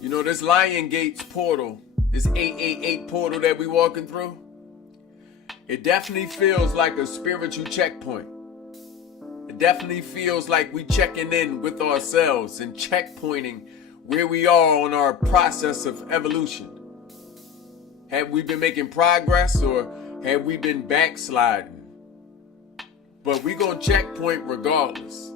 You know, this Lion Gates portal, this 888 portal that we walking through, it definitely feels like a spiritual checkpoint. It definitely feels like we checking in with ourselves and checkpointing where we are on our process of evolution. Have we been making progress or have we been backsliding? But we gonna checkpoint regardless.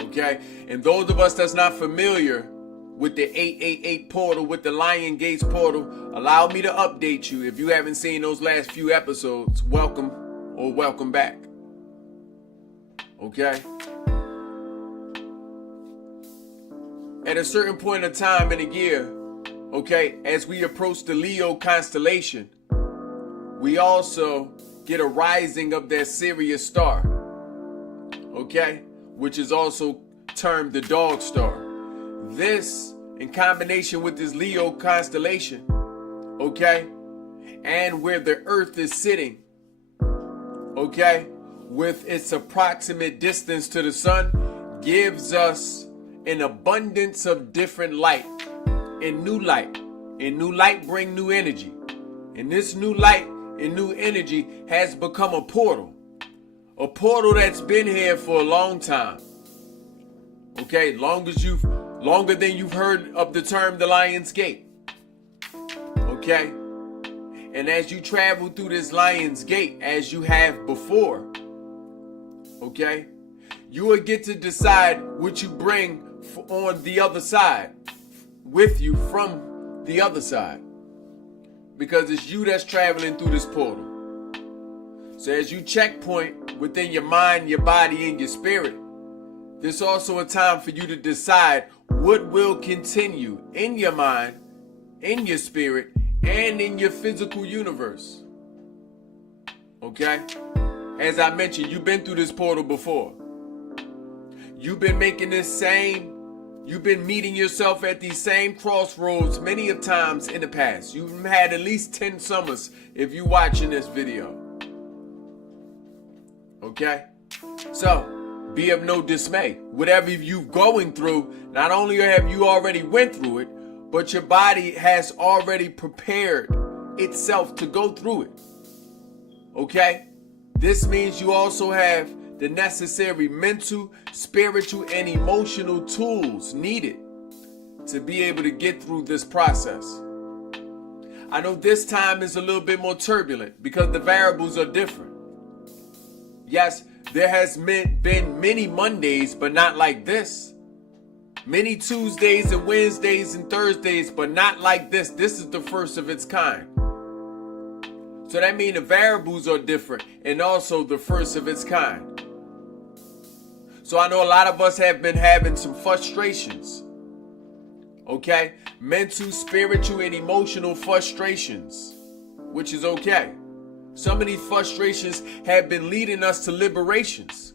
Okay? And those of us that's not familiar with the 888 portal, with the Lion Gates portal, allow me to update you. If you haven't seen those last few episodes, welcome or welcome back. Okay? At a certain point of time in the year, okay, as we approach the Leo constellation, we also get a rising of that Sirius star, okay, which is also termed the dog star. This, in combination with this Leo constellation, okay, and where the Earth is sitting, okay, with its approximate distance to the sun, gives us an abundance of different light and new light. And new light bring new energy. And this new light and new energy has become a portal. A portal that's been here for a long time. Okay, longer than you've heard of the term the Lion's Gate. Okay? And as you travel through this Lion's Gate, as you have before, okay, you will get to decide what you bring on the other side, with you from the other side. Because it's you that's traveling through this portal. So as you checkpoint within your mind, your body, and your spirit, there's also a time for you to decide what will continue in your mind, in your spirit, and in your physical universe. Okay? As I mentioned, you've been through this portal before. You've been you've been meeting yourself at these same crossroads many of times in the past. You've had at least 10 summers if you're watching this video. Okay? So, be of no dismay. Whatever you're going through, not only have you already went through it, but your body has already prepared itself to go through it. Okay? This means you also have the necessary mental, spiritual, and emotional tools needed to be able to get through this process. I know this time is a little bit more turbulent because the variables are different. Yes, there has been many Mondays, but not like this. Many Tuesdays and Wednesdays and Thursdays, but not like this. This is the first of its kind. So that means the variables are different and also the first of its kind. So I know a lot of us have been having some frustrations. Okay? Mental, spiritual, and emotional frustrations, which is okay. Some of these frustrations have been leading us to liberations.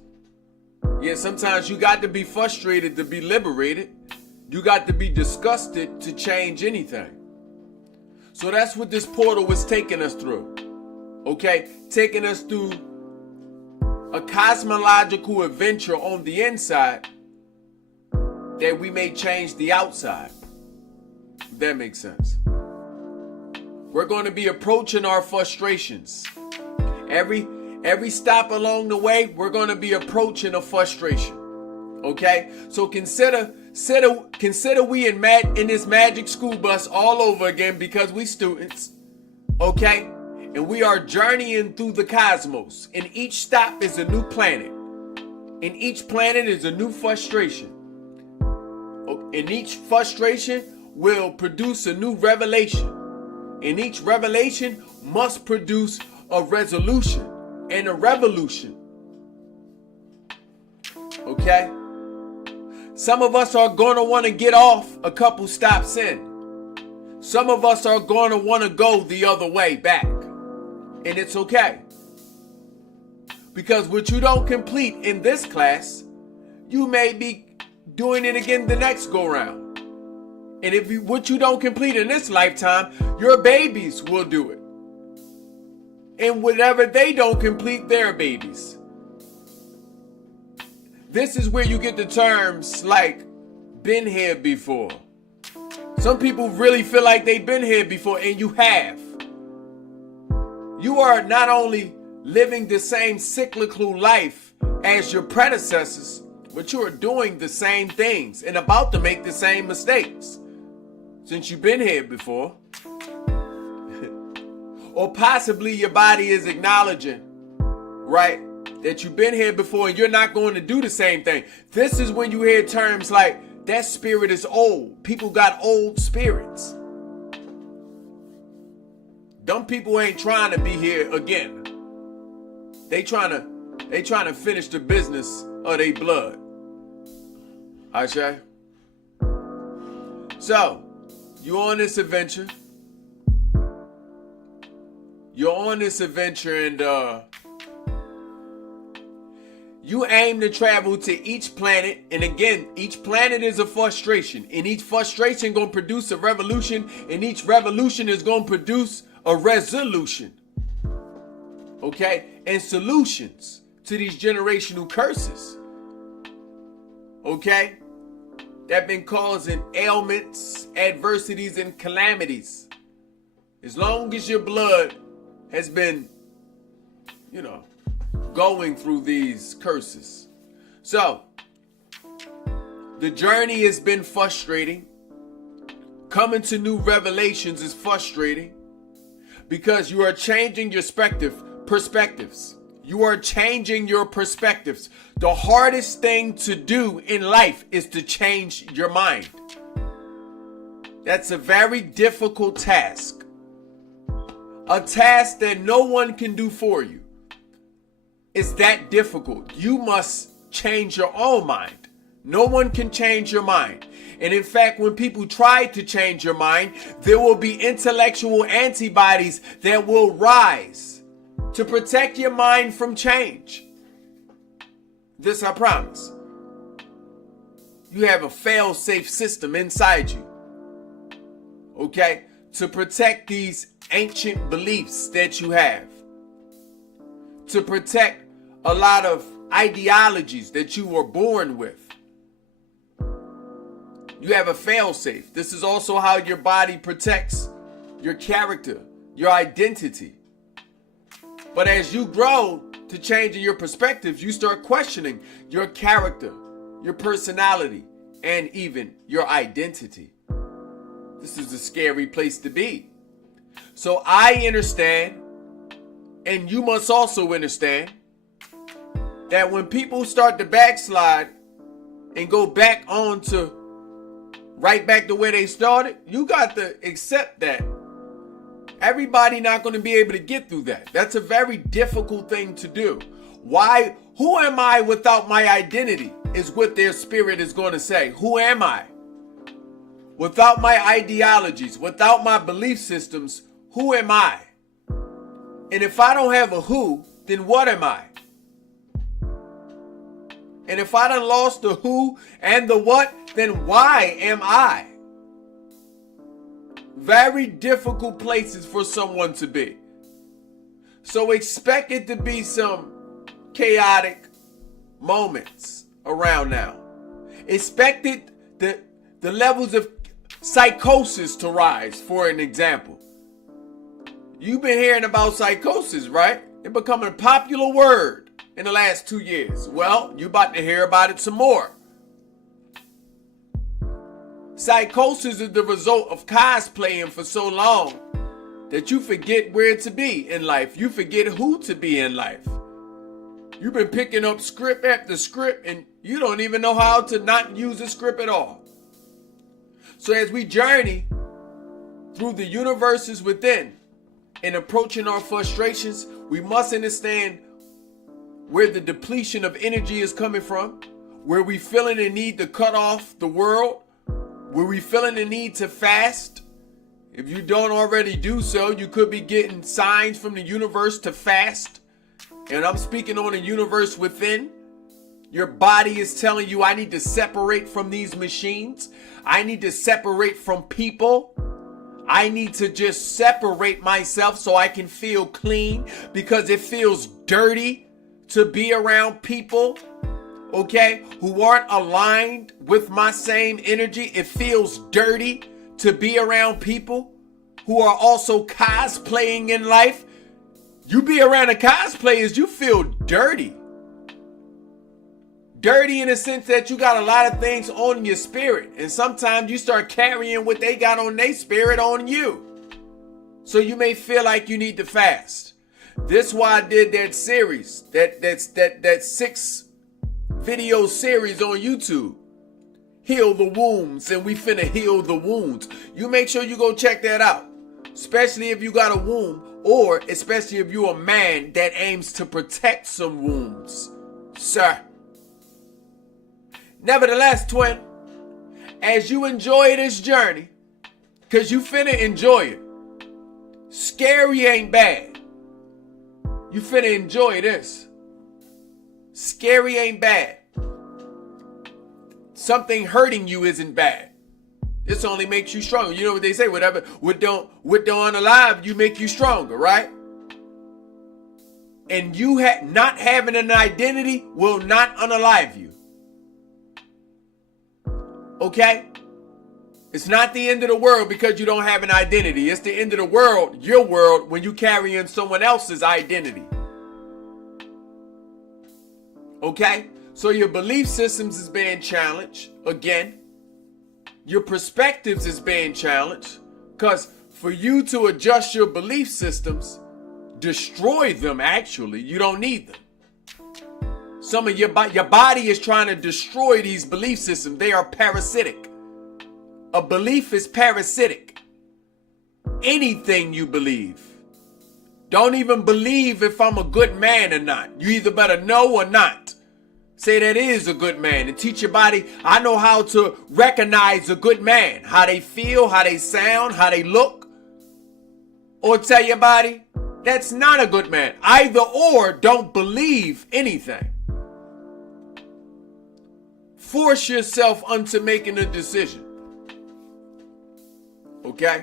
Yeah, sometimes you got to be frustrated to be liberated. You got to be disgusted to change anything. So that's what this portal was taking us through. Okay? Taking us through a cosmological adventure on the inside that we may change the outside. If that makes sense. We're going to be approaching our frustrations. Every stop along the way, we're going to be approaching a frustration. Okay? So consider we in this magic school bus all over again because we students. Okay? And we are journeying through the cosmos. And each stop is a new planet. And each planet is a new frustration. And each frustration will produce a new revelation. And each revelation must produce a resolution and a revolution. Okay? Some of us are going to want to get off a couple stops in. Some of us are going to want to go the other way back. And it's okay. Because what you don't complete in this class, you may be doing it again the next go round. And what you don't complete in this lifetime, your babies will do it. And whatever they don't complete, their babies. This is where you get the terms like been here before, Some people really feel like they've been here before, and you have. You are not only living the same cyclical life as your predecessors, but you are doing the same things and about to make the same mistakes since you've been here before. Or possibly your body is acknowledging, right, that you've been here before and you're not going to do the same thing. This is when you hear terms like, that spirit is old. People got old spirits. Dumb people ain't trying to be here again. They trying to finish the business of their blood. I say. So, you're on this adventure. You're on this adventure, and you aim to travel to each planet. And again, each planet is a frustration. And each frustration going to produce a revolution. And each revolution is going to produce a resolution. Okay? And solutions to these generational curses. Okay? That been causing ailments, adversities, and calamities. As long as your blood has been, going through these curses. So, the journey has been frustrating. Coming to new revelations is frustrating because you are changing your perspectives. You are changing your perspectives. The hardest thing to do in life is to change your mind. That's a very difficult task. A task that no one can do for you. It's that difficult. You must change your own mind. No one can change your mind. And in fact, when people try to change your mind, there will be intellectual antibodies that will rise to protect your mind from change. This I promise. You have a fail-safe system inside you. Okay? To protect these ancient beliefs that you have. To protect a lot of ideologies that you were born with. You have a fail-safe. This is also how your body protects your character, your identity. But as you grow to changing your perspectives, you start questioning your character, your personality, and even your identity. This is a scary place to be. So I understand, and you must also understand, that when people start to backslide and go back on to right back to where they started, you got to accept that. Everybody not going to be able to get through that. That's a very difficult thing to do. Why? Who am I without my identity is what their spirit is going to say. Who am I? Without my ideologies, without my belief systems, who am I? And if I don't have a who, then what am I? And if I done lost the who and the what, then why am I? Very difficult places for someone to be. So expect it to be some chaotic moments around now. Expect it, the levels of psychosis to rise, for an example. You've been hearing about psychosis, right? It's becoming a popular word in the last 2 years. Well, you're about to hear about it some more. Psychosis is the result of cosplaying for so long that you forget where to be in life. You forget who to be in life. You've been picking up script after script and you don't even know how to not use a script at all. So as we journey through the universes within and approaching our frustrations, we must understand where the depletion of energy is coming from, where we feeling the need to cut off the world, where we feeling the need to fast. If you don't already do so, you could be getting signs from the universe to fast. And I'm speaking on the universe within. Your body is telling you, I need to separate from these machines. I need to separate from people. I need to just separate myself so I can feel clean, because it feels dirty to be around people, okay, who aren't aligned with my same energy. It feels dirty to be around people who are also cosplaying in life. You be around the cosplayers, you feel dirty. Dirty in the sense that you got a lot of things on your spirit. And sometimes you start carrying what they got on their spirit on you. So you may feel like you need to fast. This is why I did that series, that 6 video series on YouTube. Heal the wounds, and we finna heal the wounds. You make sure you go check that out. Especially if you got a womb, or especially if you're a man that aims to protect some wounds, sir. Nevertheless, twin, as you enjoy this journey, because you finna enjoy it. Scary ain't bad. You finna enjoy this. Scary ain't bad. Something hurting you isn't bad. This only makes you stronger. You know what they say, whatever, what don't unalive you make you stronger, right? And you not having an identity will not unalive you. Okay? It's not the end of the world because you don't have an identity. It's the end of the world, your world, when you carry in someone else's identity. Okay? So your belief systems is being challenged again. Your perspectives is being challenged. Because for you to adjust your belief systems, destroy them actually, you don't need them. Some of your body is trying to destroy these belief systems. They are parasitic. A belief is parasitic. Anything you believe. Don't even believe if I'm a good man or not. You either better know or not. Say that is a good man and teach your body. I know how to recognize a good man. How they feel, how they sound, how they look. Or tell your body, that's not a good man. Either or, don't believe anything. Force yourself unto making a decision. Okay?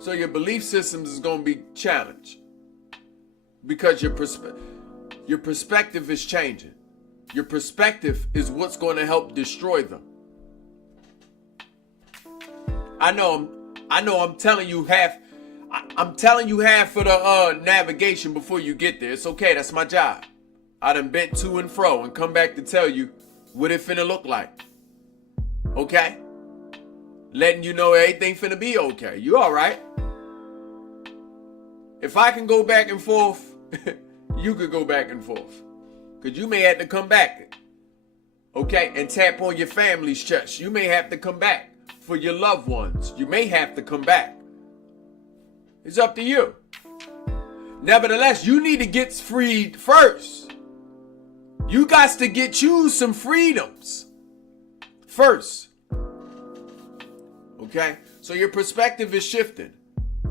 So your belief systems is going to be challenged. Because your perspective is changing. Your perspective is what's going to help destroy them. I know I'm telling you half. I'm telling you half of the navigation before you get there. It's okay. That's my job. I done bent to and fro and come back to tell you what it finna look like. Okay? Letting you know everything finna be okay. You all right? If I can go back and forth, you could go back and forth. Because you may have to come back. Okay? And tap on your family's chest. You may have to come back for your loved ones. You may have to come back. It's up to you. Nevertheless, you need to get freed first. You got to get you some freedoms first. Okay? So your perspective is shifting.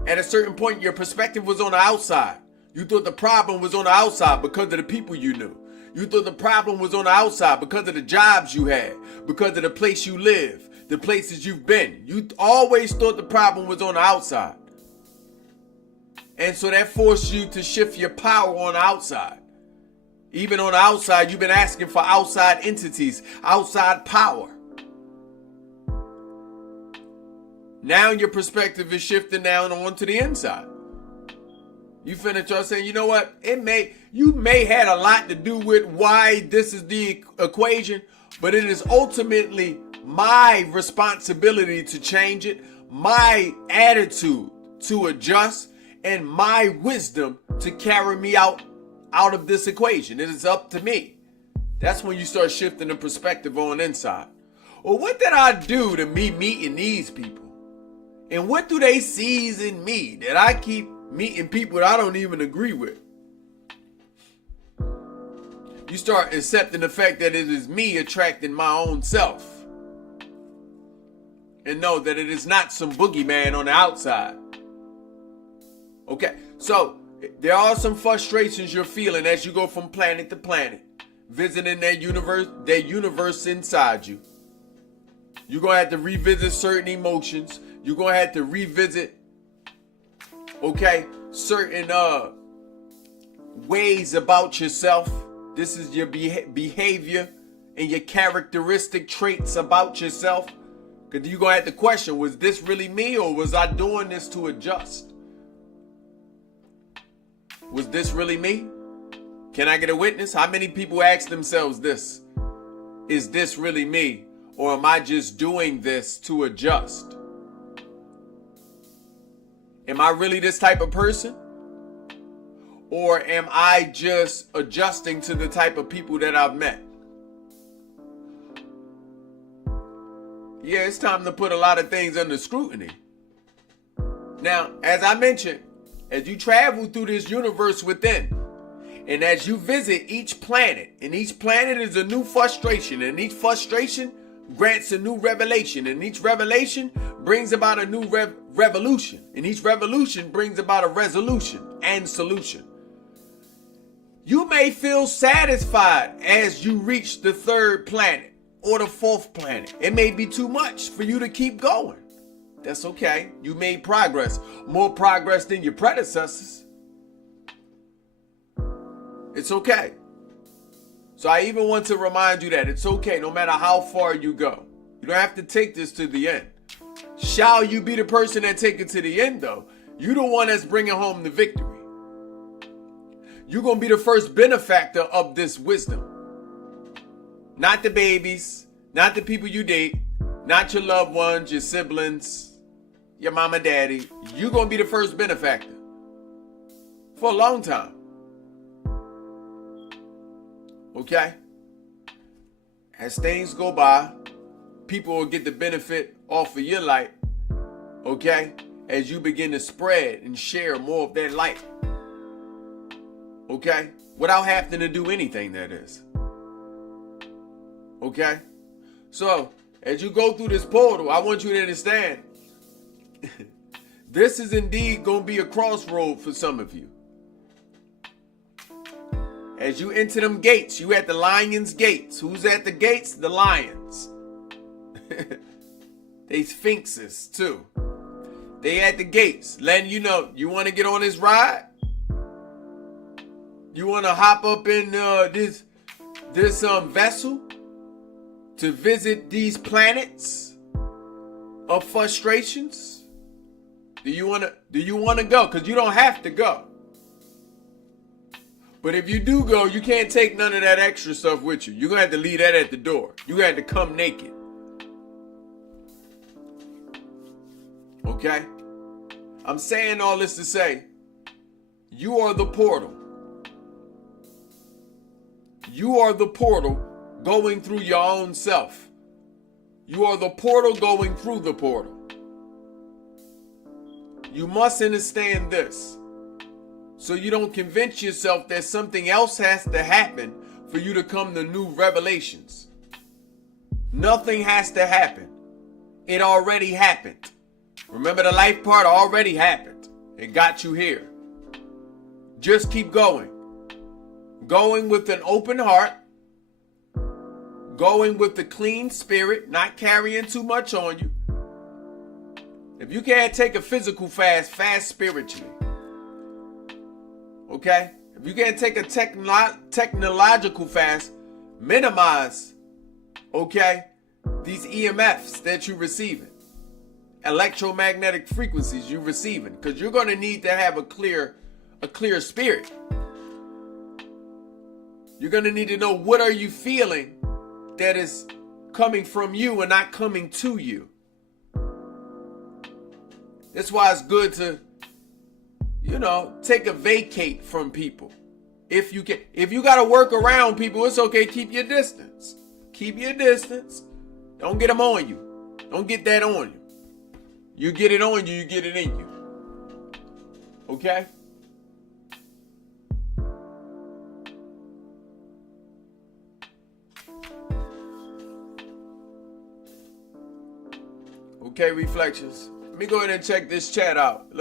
At a certain point, your perspective was on the outside. You thought the problem was on the outside because of the people you knew. You thought the problem was on the outside because of the jobs you had, because of the place you live, the places you've been. You always thought the problem was on the outside. And so that forced you to shift your power on the outside. Even on the outside, you've been asking for outside entities, outside power. Now your perspective is shifting down onto the inside. You finna start saying, you know what? You may had a lot to do with why this is the equation, but it is ultimately my responsibility to change it, my attitude to adjust, and my wisdom to carry me out of this equation. It is up to me. That's when you start shifting the perspective on inside. Well, what did I do to me meeting these people? And what do they see in me that I keep meeting people that I don't even agree with? You start accepting the fact that it is me attracting my own self. And know that it is not some boogeyman on the outside. Okay, so there are some frustrations you're feeling as you go from planet to planet, visiting that universe inside you. You're going to have to revisit certain emotions. You're going to have to revisit, okay, certain ways about yourself. This is your behavior and your characteristic traits about yourself. Because you're going to have to question, was this really me or was I doing this to adjust? Was this really me? Can I get a witness? How many people ask themselves this? Is this really me? Or am I just doing this to adjust? Am I really this type of person? Or am I just adjusting to the type of people that I've met? Yeah, it's time to put a lot of things under scrutiny. Now, as I mentioned, as you travel through this universe within, and as you visit each planet, and each planet is a new frustration, and each frustration grants a new revelation, and each revelation brings about a new revolution, and each revolution brings about a resolution and solution. You may feel satisfied as you reach the third planet or the fourth planet. It may be too much for you to keep going. That's okay. You made progress, more progress than your predecessors. It's okay. So I even want to remind you that it's okay no matter how far you go. You don't have to take this to the end. Shall you be the person that take it to the end though? You the one that's bringing home the victory. You're going to be the first benefactor of this wisdom. Not the babies, not the people you date, not your loved ones, your siblings, your mama, daddy. You're going to be the first benefactor for a long time. Okay? As things go by, people will get the benefit off of your light. Okay? As you begin to spread and share more of that light. Okay? Without having to do anything, that is. Okay? So, as you go through this portal, I want you to understand this is indeed going to be a crossroad for some of you. As you enter them gates, you at the lion's gates. Who's at the gates? The lions. They sphinxes too. They at the gates, letting you know, you want to get on this ride? You want to hop up in this vessel to visit these planets of frustrations? Do you want to go? Because you don't have to go. But if you do go, you can't take none of that extra stuff with you. You're going to have to leave that at the door. You're going to have to come naked. Okay? I'm saying all this to say, you are the portal. You are the portal going through your own self. You are the portal going through the portal. You must understand this, so you don't convince yourself that something else has to happen for you to come to new revelations. Nothing has to happen. It already happened. Remember, the life part already happened. It got you here. Just keep going. Going with an open heart. Going with a clean spirit, not carrying too much on you. If you can't take a physical fast, fast spiritually. Okay? If you can't take a technological fast, minimize, okay, these EMFs that you're receiving. Electromagnetic frequencies you're receiving. Because you're going to need to have a clear spirit. You're going to need to know what are you feeling that is coming from you and not coming to you. That's why it's good to, take a vacate from people. If you can. If you got to work around people, it's okay. Keep your distance. Keep your distance. Don't get them on you. Don't get that on you. You get it on you, you get it in you. Okay? Okay, reflections. Let me go ahead and check this chat out. It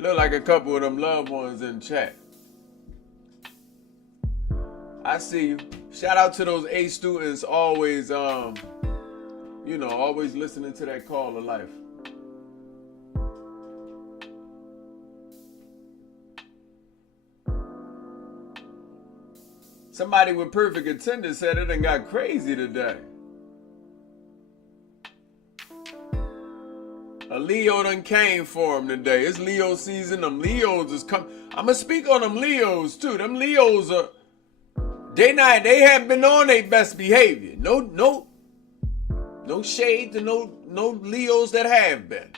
look like a couple of them loved ones in chat. I see you. Shout out to those A students always, always listening to that call of life. Somebody with perfect attendance said it and got crazy today. A Leo done came for him today. It's Leo season. Them Leos is coming. I'm going to speak on them Leos too. Them Leos are, they haven't been on their best behavior. No shade to no Leos that have been.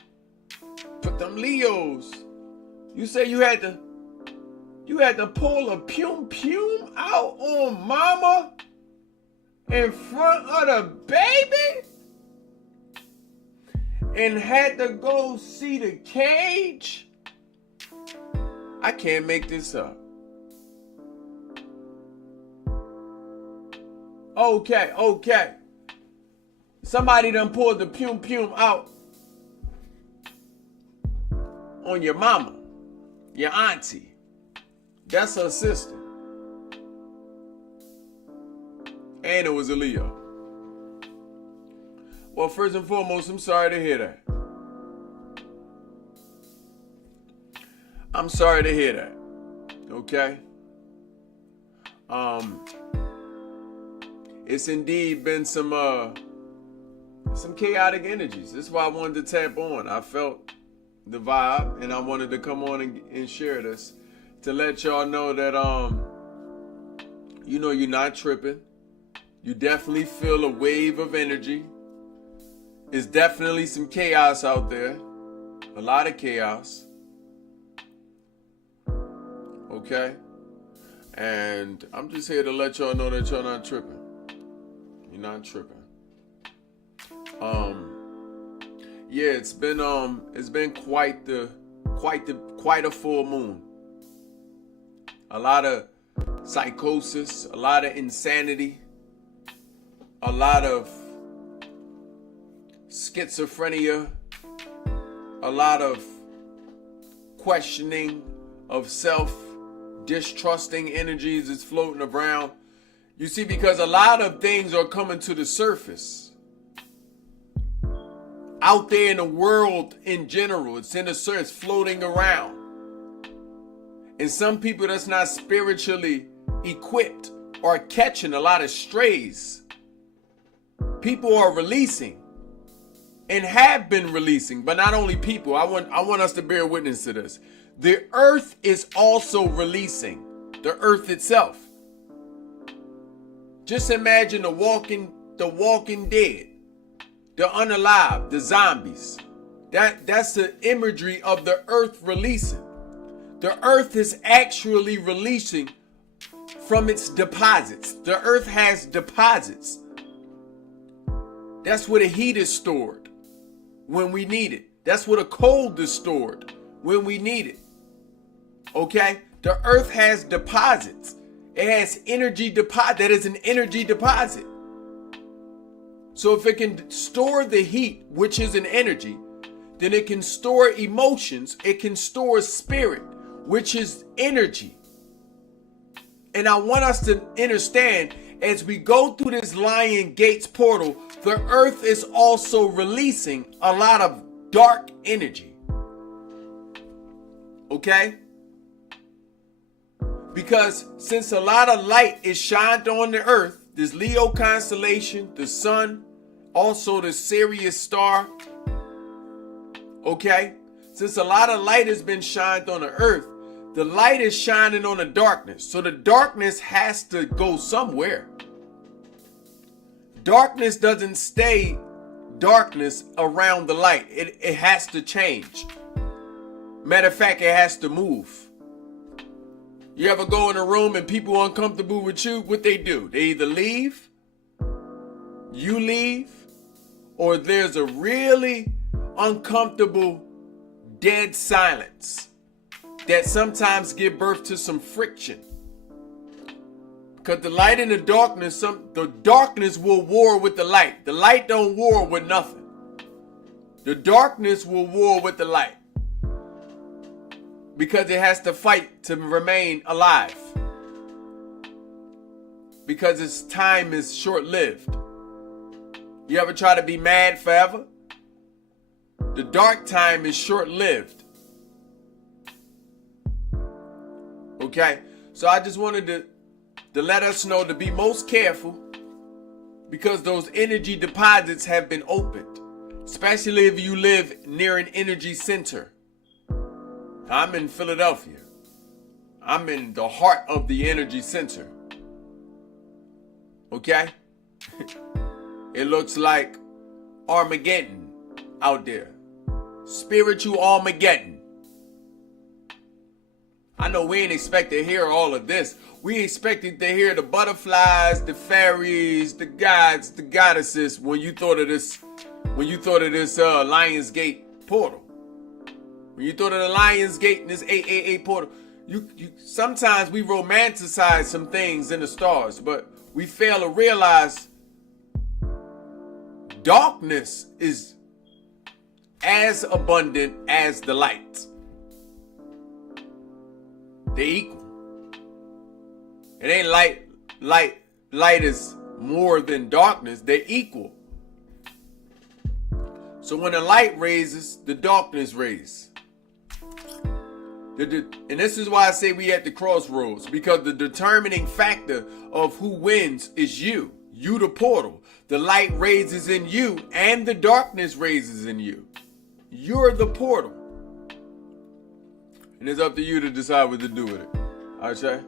But them Leos, you say you had to pull a pum out on mama in front of the baby? And had to go see the cage? I can't make this up. Okay. Somebody done pulled the pum out on your mama, your auntie. That's her sister. And it was a Leo. Well, first and foremost, I'm sorry to hear that. I'm sorry to hear that. Okay? It's indeed been some chaotic energies. This is why I wanted to tap on. I felt the vibe, and I wanted to come on and share this to let y'all know that you're not tripping. You definitely feel a wave of energy. There's definitely some chaos out there. A lot of chaos. Okay? And I'm just here to let y'all know that you're not tripping. You're not tripping. Yeah, it's been quite a full moon. A lot of psychosis, a lot of insanity, a lot of schizophrenia, a lot of questioning of self, distrusting energies is floating around. You see, because a lot of things are coming to the surface. Out there in the world in general, it's in the surface, floating around. And some people that's not spiritually equipped are catching a lot of strays. People are releasing. And have been releasing, but not only people. I want us to bear witness to this. The earth is also releasing. The earth itself. Just imagine the walking dead, the unalive, the zombies. That's the imagery of the earth releasing. The earth is actually releasing from its deposits. The earth has deposits. That's where the heat is stored when we need it. That's where the cold is stored when we need it. Okay? The earth has deposits. It has energy deposit. That is an energy deposit. So if it can store the heat, which is an energy, then it can store emotions. It can store spirit, which is energy. And I want us to understand, as we go through this Lion Gates portal, the earth is also releasing a lot of dark energy. Okay? Because since a lot of light is shined on the earth, this Leo constellation, the sun, also the Sirius star, okay? Since a lot of light has been shined on the earth, the light is shining on the darkness. So the darkness has to go somewhere. Darkness doesn't stay darkness around the light. It has to change. Matter of fact, it has to move. You ever go in a room and people uncomfortable with you? What they do? They either leave, you leave, or there's a really uncomfortable dead silence that sometimes give birth to some friction. Because the light and the darkness will war with the light. The light don't war with nothing. The darkness will war with the light. Because it has to fight to remain alive. Because its time is short-lived. You ever try to be mad forever? The dark time is short-lived. Okay? So I just wanted to let us know to be most careful, because those energy deposits have been opened. especially if you live near an energy center. I'm in Philadelphia. I'm in the heart of the energy center. Okay? It looks like Armageddon out there. Spiritual Armageddon. I know we ain't expect to hear all of this. We expected to hear the butterflies, the fairies, the gods, the goddesses when you thought of this Lionsgate portal. When you thought of the Lionsgate and this 888 portal, you sometimes we romanticize some things in the stars, but we fail to realize darkness is as abundant as the light. They're equal. It ain't light is more than darkness. They're equal. So when the light raises, the darkness raises. And this is why I say we at the crossroads, because the determining factor of who wins is you. You the portal. The light raises in you and the darkness raises in you. You're the portal. And it's up to you to decide what to do with it. Ashe?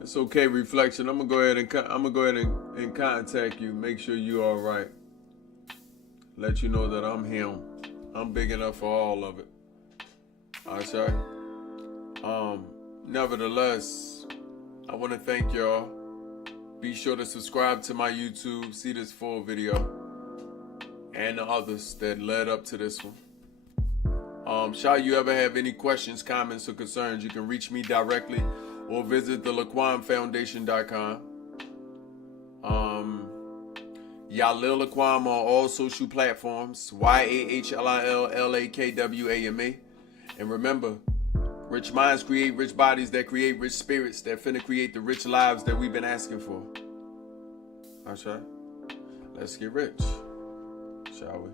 It's okay, reflection. I'm gonna go ahead and contact you. Make sure you're all right. Let you know that I'm him. I'm big enough for all of it. Ashe? Nevertheless, I want to thank y'all. Be sure to subscribe to my YouTube. See this full video and the others that led up to this one. Shall you ever have any questions, comments, or concerns, you can reach me directly or visit the LaquameFoundation.com. YAHLIL LAKWAME on all social platforms. YAHLIL LAKWAME. And remember, rich minds create rich bodies that create rich spirits that finna create the rich lives that we've been asking for. Ashe? Let's get rich, shall we?